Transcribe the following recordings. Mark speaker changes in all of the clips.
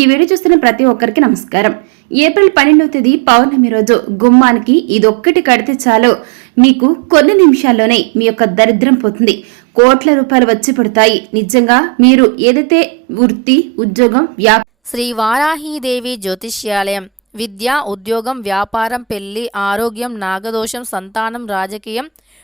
Speaker 1: ఈ వీడియో చూస్తున్న ప్రతి ఒక్కరికి నమస్కారం. ఏప్రిల్ పన్నెండవ తేదీ పౌర్ణమి రోజు గుమ్మానికి ఇదొక్కటి కడితే చాలు. మీకు కొన్ని నిమిషాల్లోనే మీ యొక్క దరిద్రం పోతుంది. కోట్ల రూపాయలు వచ్చి పడతాయి. నిజంగా మీరు ఏదైతే వృత్తి ఉద్యోగం వ్యాప
Speaker 2: శ్రీ వారాహీదేవి జ్యోతిష్యాలయం విద్య ఉద్యోగం వ్యాపారం పెళ్ళి ఆరోగ్యం నాగదోషం సంతానం రాజకీయం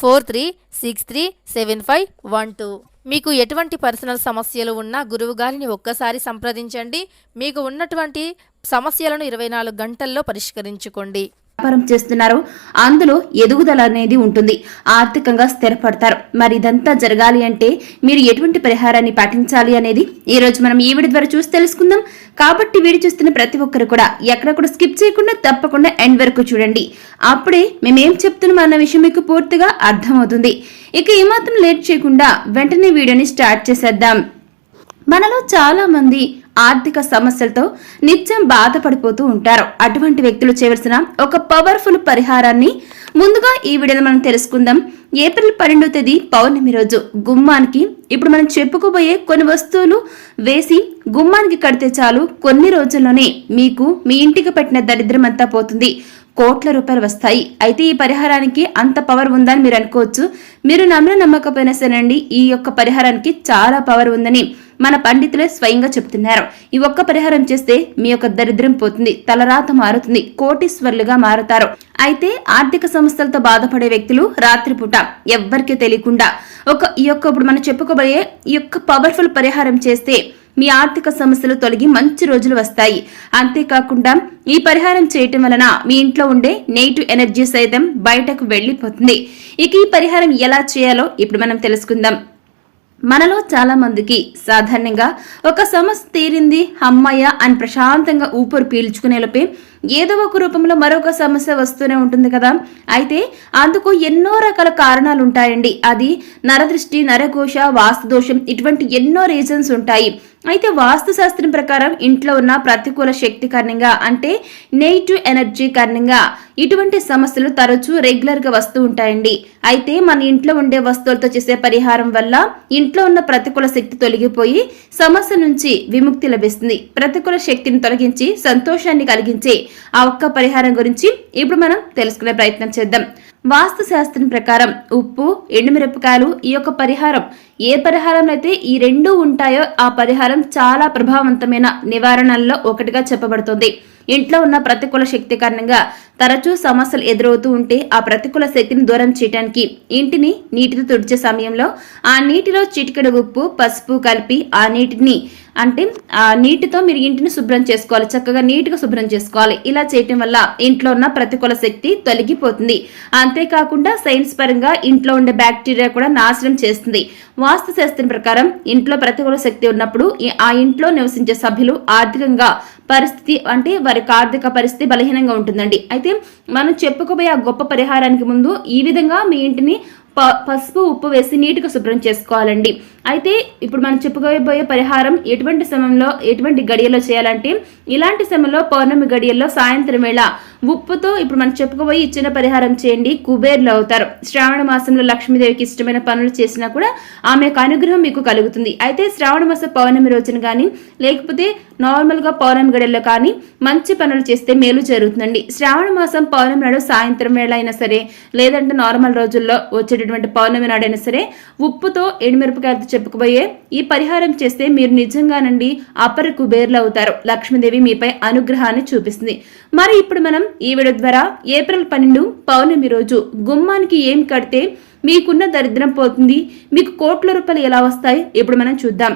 Speaker 2: four three six three seven five one two. మీకు ఎటువంటి పర్సనల్ సమస్యలు ఉన్నా గురువు గారిని ఒక్కసారి సంప్రదించండి. మీకు ఉన్నటువంటి సమస్యలను ఇరవై నాలుగు గంటల్లో పరిష్కరించుకోండి.
Speaker 1: వ్యాపారం చేస్తున్నారో. అందులో ఎదుగుదల అనేది ఉంటుంది. ఆర్థికంగా స్థిరపడతారు. మరి ఇదంతా జరగాలి అంటే మీరు ఎటువంటి పరిహారాన్ని పాటించాలి అనేది ఈ రోజు మనం ఈ వీడియో ద్వారా చూసి తెలుసుకుందాం. కాబట్టి వీడియో చూస్తున్న ప్రతి ఒక్కరు కూడా ఎక్కడ కూడా స్కిప్ చేయకుండా తప్పకుండా ఎండ్ వరకు చూడండి. అప్పుడే మేమేం చెప్తున్నాం అన్న విషయం మీకు పూర్తిగా అర్థమవుతుంది. ఇక ఏమాత్రం లేట్ చేయకుండా వెంటనే వీడియోని స్టార్ట్ చేసేద్దాం. మనలో చాలా మంది ఆర్థిక సమస్యలతో నిత్యం బాధపడిపోతూ ఉంటారు. అటువంటి వ్యక్తులు చేయవలసిన ఒక పవర్ఫుల్ పరిహారాన్ని ముందుగా ఈ వీడియోలో మనం తెలుసుకుందాం. ఏప్రిల్ పన్నెండో తేదీ పౌర్ణమి రోజు గుమ్మానికి ఇప్పుడు మనం చెప్పుకోబోయే కొన్ని వస్తువులు వేసి గుమ్మానికి కడితే చాలు కొన్ని రోజుల్లోనే మీకు మీ ఇంటికి పెట్టిన దరిద్రమంతా పోతుంది. కోట్ల రూపాయలు వస్తాయి. అయితే ఈ పరిహారానికి అంత పవర్ ఉందని మీరు అనుకోవచ్చు. మీరు నమ్మిన నమ్మకపోయినా సరేనండి ఈ యొక్క పరిహారానికి చాలా పవర్ ఉందని మన పండితులే స్వయంగా చెప్తున్నారు ఈ ఒక్క పరిహారం చేస్తే మీ యొక్క దరిద్రం పోతుంది తలరాత మారుతుంది కోటీశ్వర్లుగా మారుతారు. అయితే ఆర్థిక సమస్యలతో బాధపడే వ్యక్తులు రాత్రిపూట ఎవ్వరికీ తెలియకుండా ఒక ఈ యొక్క ఇప్పుడు మనం చెప్పుకోబోయే ఈ యొక్క పవర్ఫుల్ పరిహారం చేస్తే మీ ఆర్థిక సమస్యలు తొలగి మంచి రోజులు వస్తాయి. అంతేకాకుండా ఈ పరిహారం చేయటం వలన మీ ఇంట్లో ఉండే నెగిటివ్ ఎనర్జీ సైతం బయటకు వెళ్ళిపోతుంది. ఇక ఈ పరిహారం ఎలా చేయాలో ఇప్పుడు మనం తెలుసుకుందాం. మనలో చాలా మందికి సాధారణంగా ఒక సమస్య తీరింది అమ్మయ్య అని ప్రశాంతంగా ఊపిరి పీల్చుకునేలోపే ఏదో ఒక రూపంలో మరొక సమస్య వస్తూనే ఉంటుంది కదా. అయితే అందుకు ఎన్నో రకాల కారణాలు ఉంటాయండి. అది నరదృష్టి నరకోశ వాస్తుదోషం ఇటువంటి ఎన్నో రీజన్స్ ఉంటాయి. అయితే వాస్తు శాస్త్రం ప్రకారం ఇంట్లో ఉన్న ప్రతికూల శక్తి కారణంగా అంటే నెగిటివ్ ఎనర్జీ కారణంగా ఇటువంటి సమస్యలు తరచూ రెగ్యులర్గా వస్తూ ఉంటాయండి. అయితే మన ఇంట్లో ఉండే వస్తువులతో చేసే పరిహారం వల్ల ఇంట్లో ఉన్న ప్రతికూల శక్తి తొలగిపోయి సమస్య నుంచి విముక్తి లభిస్తుంది. ప్రతికూల శక్తిని తొలగించి సంతోషాన్ని కలిగించే ఆ ఒక్క పరిహారం గురించి ఇప్పుడు మనం తెలుసుకునే ప్రయత్నం చేద్దాం. వాస్తు శాస్త్రం ప్రకారం ఉప్పు ఎండుమిరపకాయలు ఈ యొక్క పరిహారం. ఏ పరిహారంలో అయితే ఈ రెండు ఉంటాయో ఆ పరిహారం చాలా ప్రభావవంతమైన నివారణల్లో ఒకటిగా చెప్పబడుతుంది. ఇంట్లో ఉన్న ప్రతికూల శక్తి కారణంగా తరచూ సమస్యలు ఎదురవుతూ ఉంటే ఆ ప్రతికూల శక్తిని దూరం చేయడానికి ఇంటిని నీటితో తుడిచే సమయంలో ఆ నీటిలో చిటికెడు ఉప్పు పసుపు కలిపి ఆ నీటిని అంటే ఆ నీటితో మీరు ఇంటిని శుభ్రం చేసుకోవాలి చక్కగా నీట్గా శుభ్రం చేసుకోవాలి. ఇలా చేయటం వల్ల ఇంట్లో ఉన్న ప్రతికూల శక్తి తొలగిపోతుంది. అంతేకాకుండా సైన్స్ పరంగా ఇంట్లో ఉండే బ్యాక్టీరియా కూడా నాశనం చేస్తుంది. వాస్తు శాస్త్రం ప్రకారం ఇంట్లో ప్రతికూల శక్తి ఉన్నప్పుడు ఆ ఇంట్లో నివసించే సభ్యులు ఆర్థికంగా పరిస్థితి అంటే వారికి ఆర్థిక పరిస్థితి బలహీనంగా ఉంటుందండి. అయితే మనం చెప్పుకోబోయే ఆ గొప్ప పరిహారానికి ముందు ఈ విధంగా మీ ఇంటిని పసుపు ఉప్పు వేసి నీటిగా శుభ్రం చేసుకోవాలండి. అయితే ఇప్పుడు మనం చెప్పుకోబోయే పరిహారం ఎటువంటి సమయంలో ఎటువంటి గడియలో చేయాలంటే ఇలాంటి సమయంలో పౌర్ణమి గడియల్లో సాయంత్రం వేళ ఉప్పుతో ఇప్పుడు మనం చెప్పుకోబోయి ఇచ్చిన పరిహారం చేయండి. కుబేర్లు అవుతారు. శ్రావణ మాసంలో లక్ష్మీదేవికి ఇష్టమైన పనులు చేసినా కూడా ఆమె యొక్క అనుగ్రహం మీకు కలుగుతుంది. అయితే శ్రావణ మాస పౌర్ణమి రోజున కానీ లేకపోతే నార్మల్గా పౌర్ణమి గడియల్లో కానీ మంచి పనులు చేస్తే మేలు జరుగుతుందండి. శ్రావణ మాసం పౌర్ణమి నాడు సాయంత్రం వేళ అయినా సరే లేదంటే నార్మల్ రోజుల్లో వచ్చేటటువంటి పౌర్ణమి నాడైనా సరే ఉప్పుతో ఎండుమిరపకాయలతో చెప్పుకుపోయే ఈ పరిహారం చేస్తే మీరు నిజంగానండి అపర కుబేర్లు అవుతారు. లక్ష్మీదేవి మీపై అనుగ్రహాన్ని చూపిస్తుంది. మరి ఇప్పుడు మనం ఈ వీడియో ద్వారా ఏప్రిల్ పన్నెండు పౌర్ణమి రోజు గుమ్మానికి ఏం కడితే మీకున్న దరిద్రం పోతుంది మీకు కోట్ల రూపాయలు ఎలా వస్తాయి? ఇప్పుడు మనం చూద్దాం.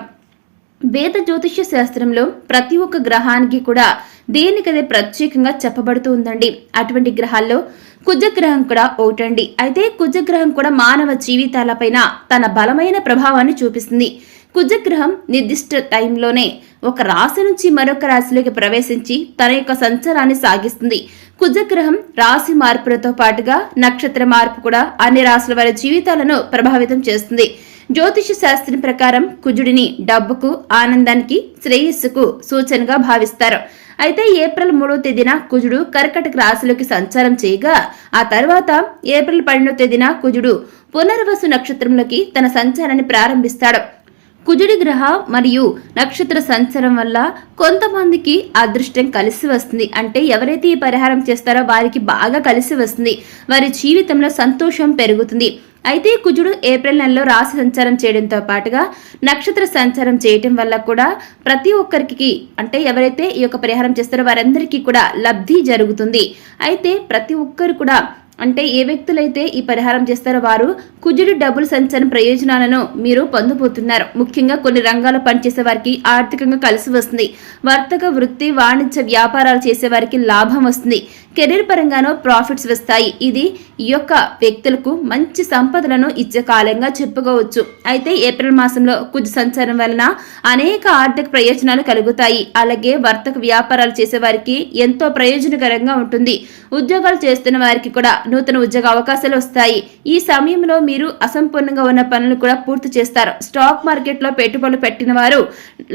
Speaker 1: వేద జ్యోతిష్య శాస్త్రంలో ప్రతి ఒక్క గ్రహానికి కూడా దేనికదే ప్రత్యేకంగా చెప్పబడుతూ ఉందండి. అటువంటి గ్రహాల్లో కుజగ్రహం కూడా ఒకటండి. అయితే కుజగ్రహం కూడా మానవ జీవితాలపైన తన బలమైన ప్రభావాన్ని చూపిస్తుంది. కుజగ్రహం నిర్దిష్ట టైంలోనే ఒక రాశి నుంచి మరొక రాశిలోకి ప్రవేశించి తన యొక్క సంచారాన్ని సాగిస్తుంది. కుజగ్రహం రాశి మార్పులతో పాటుగా నక్షత్ర మార్పు కూడా అన్ని రాశుల వారి జీవితాలను ప్రభావితం చేస్తుంది. జ్యోతిష శాస్త్రం ప్రకారం కుజుడిని డబ్బుకు ఆనందానికి శ్రేయస్సుకు సూచనగా భావిస్తారు. అయితే ఏప్రిల్ మూడవ తేదీన కుజుడు కర్కటక రాశిలోకి సంచారం చేయగా ఆ తర్వాత ఏప్రిల్ పన్నెండవ తేదీన కుజుడు పునర్వసు నక్షత్రంలోకి తన సంచారాన్ని ప్రారంభిస్తాడు. కుజుడి గ్రహ మరియు నక్షత్ర సంచారం వల్ల కొంతమందికి అదృష్టం కలిసి వస్తుంది. అంటే ఎవరైతే ఈ పరిహారం చేస్తారో వారికి బాగా కలిసి వస్తుంది. వారి జీవితంలో సంతోషం పెరుగుతుంది. అయితే కుజుడు ఏప్రిల్ నెలలో రాశి సంచారం చేయడంతో పాటుగా నక్షత్ర సంచారం చేయటం వల్ల కూడా ప్రతి ఒక్కరికి అంటే ఎవరైతే ఈ యొక్క పరిహారం చేస్తారో వారందరికీ కూడా లబ్ధి జరుగుతుంది. అయితే ప్రతి ఒక్కరు కూడా అంటే ఏ వ్యక్తులైతే ఈ పరిహారం చేస్తారో వారు కుజుడు డబ్బులు సంచారం ప్రయోజనాలను మీరు పొందబోతున్నారు. ముఖ్యంగా కొన్ని రంగాల్లో పనిచేసే వారికి ఆర్థికంగా కలిసి వస్తుంది. వర్తక వృత్తి వాణిజ్య వ్యాపారాలు చేసే వారికి లాభం వస్తుంది. కెరీర్ పరంగానో ప్రాఫిట్స్ వస్తాయి. ఇది ఈ యొక్క వ్యక్తులకు మంచి సంపదలను ఇచ్చే కాలంగా చెప్పుకోవచ్చు. అయితే ఏప్రిల్ మాసంలో కుజు సంచారం వలన అనేక ఆర్థిక ప్రయోజనాలు కలుగుతాయి. అలాగే వర్తక వ్యాపారాలు చేసే వారికి ఎంతో ప్రయోజనకరంగా ఉంటుంది. ఉద్యోగాలు చేస్తున్న వారికి కూడా నూతన ఉద్యోగ అవకాశాలు వస్తాయి. ఈ సమయంలో మీరు అసంపూర్ణంగా ఉన్న పనులు కూడా పూర్తి చేస్తారు. స్టాక్ మార్కెట్లో పెట్టుబడులు పెట్టిన వారు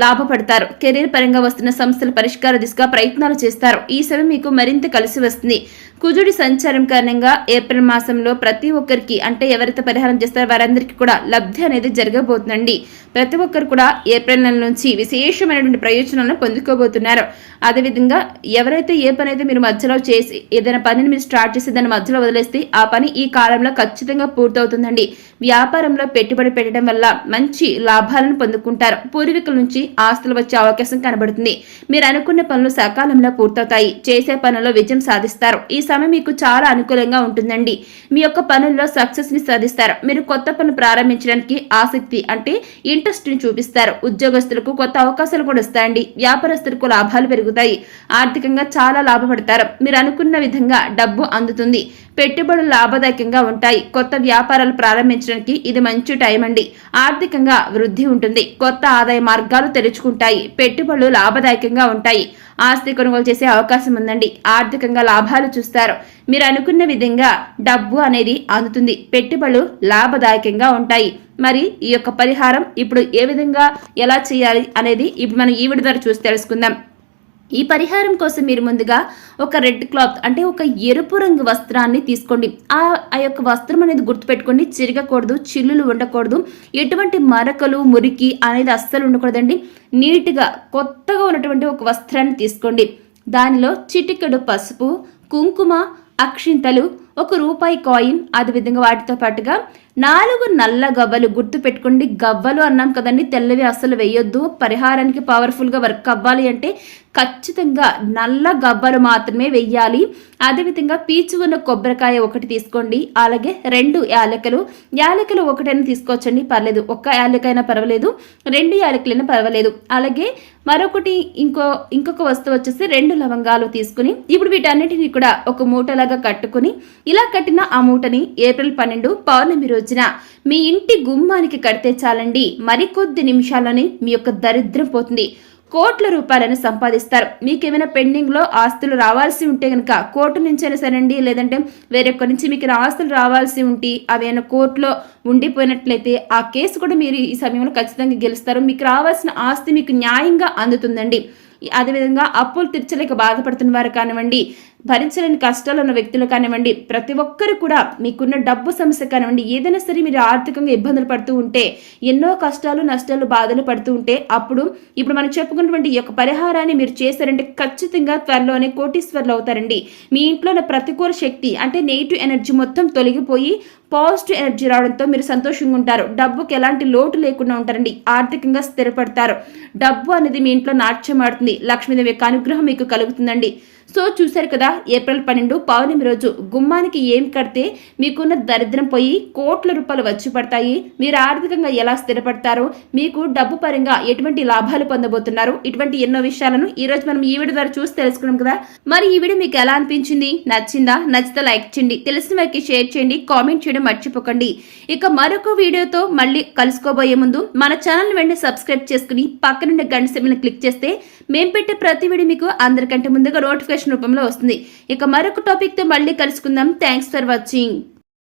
Speaker 1: లాభపడతారు. కెరీర్ పరంగా వస్తున్న సమస్యల పరిష్కార దిశగా ప్రయత్నాలు చేస్తారు. ఈ సమయం మీకు మరింత కలిసి వస్తుంది. కుజుడి సంచారం కారణంగా ఏప్రిల్ మాసంలో ప్రతి ఒక్కరికి అంటే ఎవరైతే పరిహారం చేస్తారో వారందరికీ కూడా లబ్ధి అనేది జరగబోతుందండి. ప్రతి ఒక్కరు కూడా ఏప్రిల్ నెల నుంచి విశేషమైనటువంటి ప్రయోజనాలను పొందుకోబోతున్నారు. అదేవిధంగా ఎవరైతే ఏ పని అయితే మీరు మధ్యలో చేసి ఏదైనా పనిని మీరు స్టార్ట్ చేసి దాని మధ్యలో వదిలేస్తే ఆ పని ఈ కాలంలో ఖచ్చితంగా పూర్తవుతుందండి. వ్యాపారంలో పెట్టుబడి పెట్టడం వల్ల మంచి లాభాలను పొందుకుంటారు. పూర్వీకుల నుంచి ఆస్తులు వచ్చే అవకాశం కనబడుతుంది. మీరు అనుకున్న పనులు సకాలంలో పూర్తవుతాయి. చేసే పనుల్లో విజయం సాధిస్తారు. ఈ సమయం మీకు చాలా అనుకూలంగా ఉంటుందండి. మీ యొక్క పనుల్లో సక్సెస్ని సాధిస్తారు. మీరు కొత్త పనులు ప్రారంభించడానికి ఆసక్తి అంటే ఇంట్రెస్ట్ని చూపిస్తారు. ఉద్యోగస్తులకు కొత్త అవకాశాలు కూడా వస్తాయండి. వ్యాపారస్తులకు లాభాలు పెరుగుతాయి. ఆర్థికంగా చాలా లాభపడతారు. మీరు అనుకున్న విధంగా డబ్బు అందుతుంది. పెట్టుబడులు లాభదాయకంగా ఉంటాయి. కొత్త వ్యాపారాలు ప్రారంభించడానికి ఇది మంచి టైం అండి. ఆర్థికంగా వృద్ధి ఉంటుంది. కొత్త ఆదాయ మార్గాలు తెరుచుకుంటాయి. పెట్టుబడులు లాభదాయకంగా ఉంటాయి. ఆస్తి కొనుగోలు చేసే అవకాశం ఉందండి. ఆర్థికంగా లాభాలు చూస్తారు. మీరు అనుకున్న విధంగా డబ్బు అనేది అందుతుంది. పెట్టుబడులు లాభదాయకంగా ఉంటాయి. మరి ఈ యొక్క పరిహారం ఇప్పుడు ఏ విధంగా ఎలా చేయాలి అనేది ఇప్పుడు మనం ఈ విడుదల చూసి తెలుసుకుందాం. ఈ పరిహారం కోసం మీరు ముందుగా ఒక రెడ్ క్లాత్ అంటే ఒక ఎరుపు రంగు వస్త్రాన్ని తీసుకోండి. ఆ ఆ యొక్క వస్త్రం అనేది గుర్తుపెట్టుకోండి. చిరగకూడదు చిల్లులు ఉండకూడదు. ఎటువంటి మరకలు మురికి అనేది అస్సలు ఉండకూడదండి. నీట్గా కొత్తగా ఉన్నటువంటి ఒక వస్త్రాన్ని తీసుకోండి. దానిలో చిటికెడు పసుపు కుంకుమ అక్షింతలు ఒక రూపాయి కాయిన్ అదేవిధంగా వాటితో పాటుగా నాలుగు నల్ల గవ్వలు గుర్తు పెట్టుకోండి గవ్వలు అన్నాం కదండి తెల్లవి అస్సలు వేయొద్దు. పరిహారానికి పవర్ఫుల్గా వర్క్ అవ్వాలి అంటే ఖచ్చితంగా నల్ల గబ్బలు మాత్రమే వెయ్యాలి. అదేవిధంగా పీచు ఉన్న కొబ్బరికాయ ఒకటి తీసుకోండి. అలాగే రెండు యాలకలు. యాలకలు ఒకటైనా తీసుకోవచ్చండి. పర్లేదు. ఒక్క యాలకైనా పర్వాలేదు. రెండు యాలకలైనా పర్వాలేదు. అలాగే మరొకటి ఇంకో ఇంకొక వస్తువు వచ్చేసి రెండు లవంగాలు తీసుకుని ఇప్పుడు వీటన్నిటిని కూడా ఒక మూటలాగా కట్టుకుని ఇలా కట్టిన ఆ మూటని ఏప్రిల్ పన్నెండు పౌర్ణమి రోజున మీ ఇంటి గుమ్మానికి కడితే చాలండి. మరికొద్ది నిమిషాలని మీ యొక్క దరిద్రం పోతుంది. కోట్ల రూపాయలను సంపాదిస్తారు. మీకేమైనా పెండింగ్లో ఆస్తులు రావాల్సి ఉంటే కనుక కోర్టు నుంచైనా సరేండి లేదంటే వేరొక్కరి నుంచి మీకు ఆస్తులు రావాల్సి ఉంటే అవేమైనా కోర్టులో ఉండిపోయినట్లయితే ఆ కేసు కూడా మీరు ఈ సమయంలో ఖచ్చితంగా గెలుస్తారు. మీకు రావాల్సిన ఆస్తి మీకు న్యాయంగా అందుతుందండి. అదేవిధంగా అప్పులు తీర్చలేక బాధపడుతున్న వారు కానివ్వండి భరించలేని కష్టాలు ఉన్న వ్యక్తులు కానివ్వండి ప్రతి ఒక్కరు కూడా మీకున్న డబ్బు సమస్య కానివ్వండి ఏదైనా సరే మీరు ఆర్థికంగా ఇబ్బందులు పడుతూ ఉంటే ఎన్నో కష్టాలు నష్టాలు బాధలు పడుతూ ఉంటే అప్పుడు ఇప్పుడు మనం చెప్పుకున్నటువంటి ఈ యొక్క పరిహారాన్ని మీరు చేశారంటే ఖచ్చితంగా త్వరలోనే కోటీశ్వర్లు అవుతారండి. మీ ఇంట్లో ఉన్న ప్రతికూల శక్తి అంటే నెగిటివ్ ఎనర్జీ మొత్తం తొలగిపోయి పాజిటివ్ ఎనర్జీ రావడంతో మీరు సంతోషంగా ఉంటారు. డబ్బుకి ఎలాంటి లోటు లేకుండా ఉంటారండి. ఆర్థికంగా స్థిరపడతారు. డబ్బు అనేది మీ ఇంట్లో నాట్యం ఆడుతుంది. లక్ష్మీదేవి యొక్క అనుగ్రహం మీకు కలుగుతుందండి. సో చూశారు కదా ఏప్రిల్ పన్నెండు పౌర్ణమి రోజు గుమ్మానికి ఏం కడితే మీకున్న దరిద్రం పోయి కోట్ల రూపాయలు వచ్చి పడతాయి. మీరు ఆర్థికంగా ఎలా స్థిరపడతారో మీకు డబ్బు పరంగా ఎటువంటి లాభాలు పొందబోతున్నారు? ఇటువంటి ఎన్నో విషయాలను ఈ రోజు మనం ఈ వీడియో ద్వారా చూసి తెలుసుకున్నాం కదా. మరి ఈ వీడియో మీకు ఎలా అనిపించింది? నచ్చిందా? నచ్చితే లైక్ చేయండి. తెలిసిన వారికి షేర్ చేయండి. కామెంట్ చేయడం మర్చిపోకండి. ఇక మరొక వీడియోతో మళ్ళీ కలుసుకోబోయే ముందు మన ఛానల్ వెంటనే సబ్స్క్రైబ్ చేసుకుని పక్కనుండే గంట సిమ్ని క్లిక్ చేస్తే మేము పెట్టే ప్రతి వీడియో మీకు అందరికంటే ముందుగా నోటిఫికేషన్ రూపంలో వస్తుంది. ఇక మరొక టాపిక్తో మళ్ళీ కలుసుకుందాం. Thanks for watching.